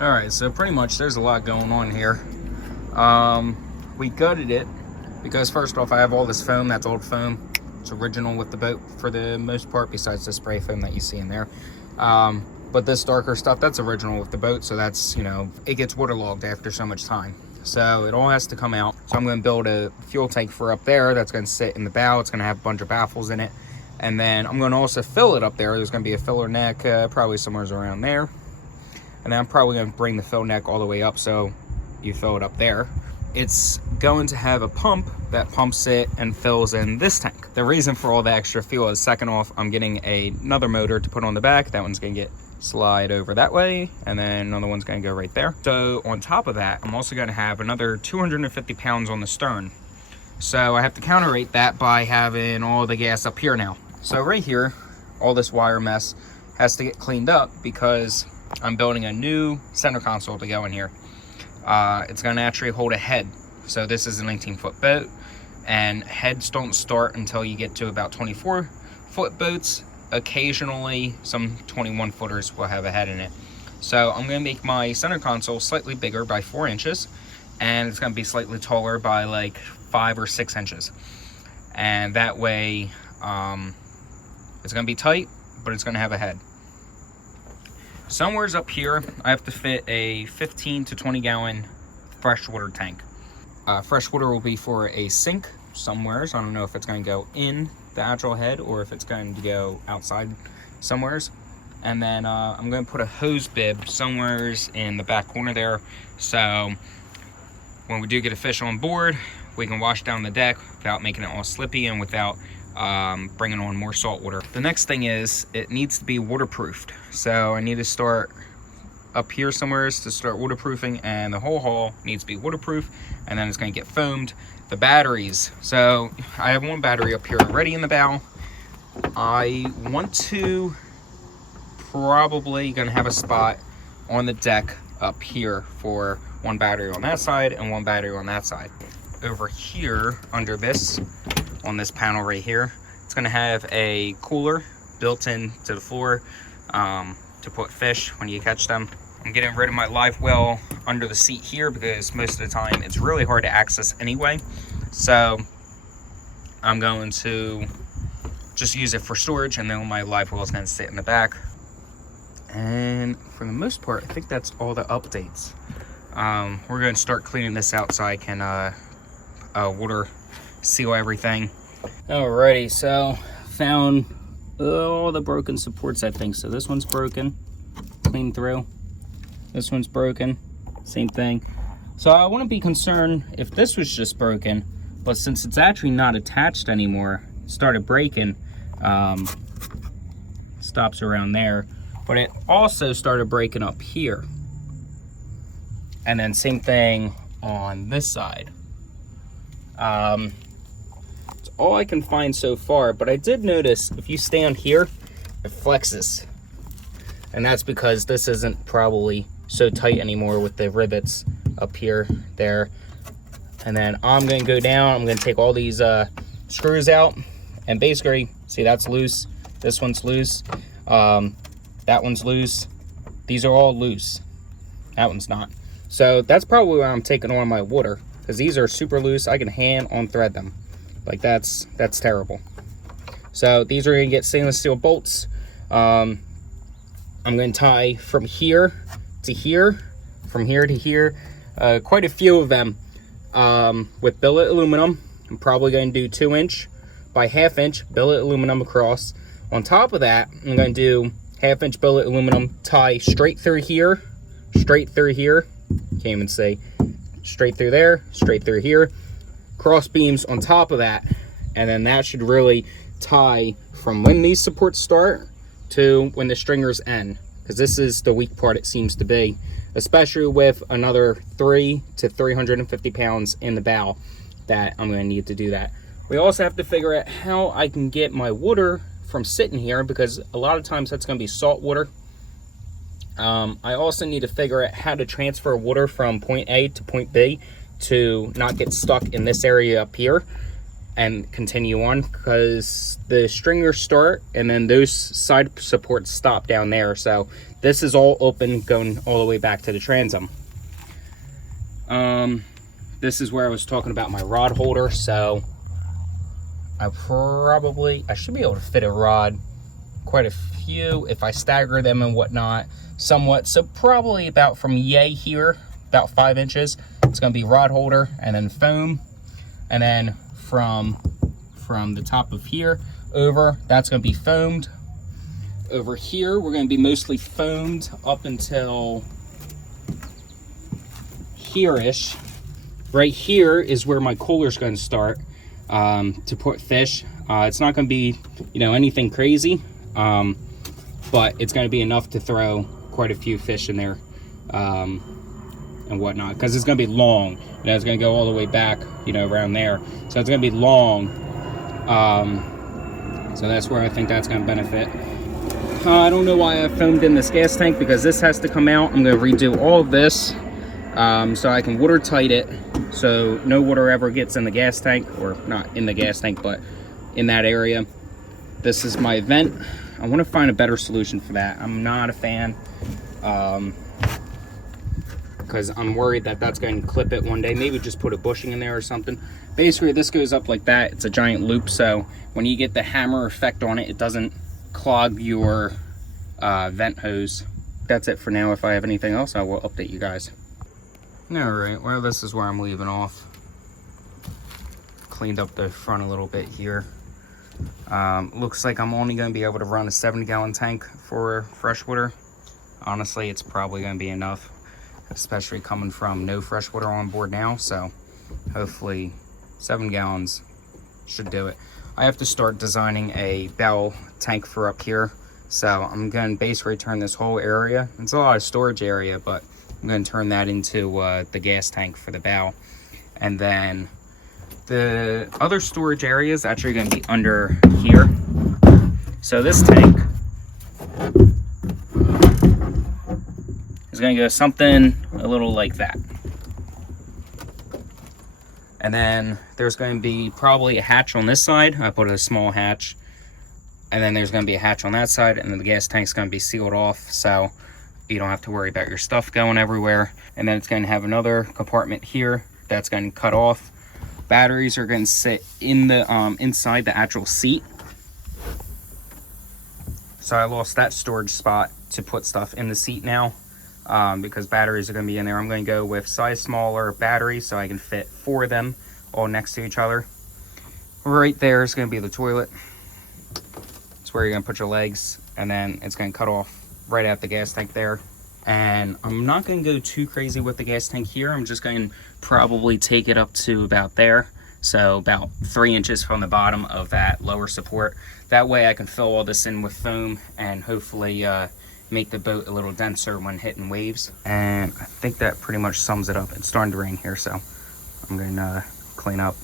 All right, so pretty much there's a lot going on here. We gutted it because first off, I have all this foam. That's old foam. It's original with the boat for the most part, besides the spray foam that you see in there. But this darker stuff, that's original with the boat, so that's, you know, it gets waterlogged after so much time. So it all has to come out. So I'm going to build a fuel tank for up there that's going to sit in the bow. It's going to have a bunch of baffles in it. And then I'm going to also fill it up there. There's going to be a filler neck, probably somewhere around there. And then I'm probably going to bring the fill neck all the way up so you fill it up there. It's going to have a pump that pumps it and fills in this tank. The reason for all the extra fuel is, second off, I'm getting another motor to put on the back. That one's going to slide over that way, and then another one's going to go right there. So on top of that, I'm also going to have another 250 pounds on the stern. So I have to counterweight that by having all the gas up here now. So right here, all this wire mess has to get cleaned up because I'm building a new center console to go in here. It's going to actually hold a head. So this is a 19-foot boat, and heads don't start until you get to about 24-foot boats. Occasionally, some 21-footers will have a head in it. So I'm going to make my center console slightly bigger by 4 inches, and it's going to be slightly taller by like 5 or 6 inches. And that way, it's going to be tight, but it's going to have a head. Somewhere's up here, I have to fit a 15 to 20 gallon freshwater tank. Freshwater will be for a sink somewheres. I don't know if it's going to go in the actual head or if it's going to go outside somewheres. And then I'm going to put a hose bib somewheres in the back corner there. So when we do get a fish on board, we can wash down the deck without making it all slippy and without bringing on more salt water. The next thing is it needs to be waterproofed. So I need to start up here somewhere to start waterproofing, and the whole hull needs to be waterproof, and then it's going to get foamed. The batteries, so I have one battery up here already in the bow. I want to probably going to have a spot on the deck up here for one battery on that side and one battery on that side. Over here under this, on this panel right here, it's going to have a cooler built into the floor to put fish when you catch them. I'm getting rid of my live well under the seat here because most of the time it's really hard to access anyway. So I'm going to just use it for storage, and then my live well is going to sit in the back. And for the most part, I think that's all the updates. We're going to start cleaning this out so I can water seal everything. Alrighty, so found all the broken supports, I think. So this one's broken, clean through. This one's broken, same thing. So I wouldn't be concerned if this was just broken, but since it's actually not attached anymore, it started breaking, stops around there, but it also started breaking up here. And then same thing on this side. It's all I can find so far, but I did notice if you stand here, it flexes. And that's because this isn't probably so tight anymore with the rivets up here, there. And then I'm going to go down, I'm going to take all these screws out, and basically, see, that's loose, this one's loose, that one's loose, these are all loose, that one's not. So that's probably where I'm taking on my water, because these are super loose. I can hand on thread them. Like that's terrible. So these are going to get stainless steel bolts. I'm going to tie from here to here, from here to here, quite a few of them with billet aluminum. I'm probably going to do 2-inch by 1/2 inch billet aluminum across. On top of that, I'm going to do 1/2 inch billet aluminum, tie straight through here, can't even say, straight through there, straight through here, cross beams on top of that, and then that should really tie from when these supports start to when the stringers end, because this is the weak part, it seems to be, especially with another 3 to 350 pounds in the bow that I'm going to need to do that. We also have to figure out how I can get my water from sitting here, because a lot of times that's going to be salt water. I also need to figure out how to transfer water from point A to point B to not get stuck in this area up here. and continue on, because the stringers start and then those side supports stop down there. So this is all open going all the way back to the transom. This is where I was talking about my rod holder. So I should be able to fit a rod, quite a few, if I stagger them and whatnot somewhat. So probably about from here, about 5 inches, it's going to be rod holder and then foam. And then from the top of here over, that's going to be foamed. Over here, we're going to be mostly foamed up until here-ish. Right here is where my cooler's going to start to put fish. It's not going to be, anything crazy, but it's going to be enough to throw quite a few fish in there and whatnot, because it's going to be long. It's going to go all the way back, around there. So it's going to be long. So that's where I think that's going to benefit. I don't know why I foamed in this gas tank, because this has to come out. I'm going to redo all of this so I can watertight it, so no water ever gets in the gas tank, or not in the gas tank, but in that area. This is my vent. I want to find a better solution for that. I'm not a fan, because I'm worried that that's going to clip it one day. Maybe just put a bushing in there or something. Basically, this goes up like that. It's a giant loop, so when you get the hammer effect on it, it doesn't clog your vent hose. That's it for now. If I have anything else, I will update you guys. Alright, well, this is where I'm leaving off. Cleaned up the front a little bit here. Looks like I'm only going to be able to run a 7-gallon tank for freshwater. Honestly, it's probably going to be enough, especially coming from no freshwater on board now. So hopefully 7 gallons should do it. I have to start designing a bow tank for up here. So I'm going to basically turn this whole area. It's a lot of storage area, but I'm going to turn that into the gas tank for the bow. And then the other storage area is actually going to be under here. So this tank is going to go something a little like that. And then there's going to be probably a hatch on this side. I put a small hatch. And then there's going to be a hatch on that side, and then the gas tank's going to be sealed off, so you don't have to worry about your stuff going everywhere. And then it's going to have another compartment here that's going to cut off. Batteries are going to sit in the inside the actual seat. So I lost that storage spot to put stuff in the seat now, because batteries are going to be in there. I'm going to go with size smaller batteries so I can fit 4 of them all next to each other. Right there is going to be the toilet. It's where you're going to put your legs, and then it's going to cut off right at the gas tank there. And I'm not going to go too crazy with the gas tank here. I'm just going to probably take it up to about there, so about 3 inches from the bottom of that lower support. That way I can fill all this in with foam and hopefully make the boat a little denser when hitting waves. And I think that pretty much sums it up. It's starting to rain here, so I'm going to clean up.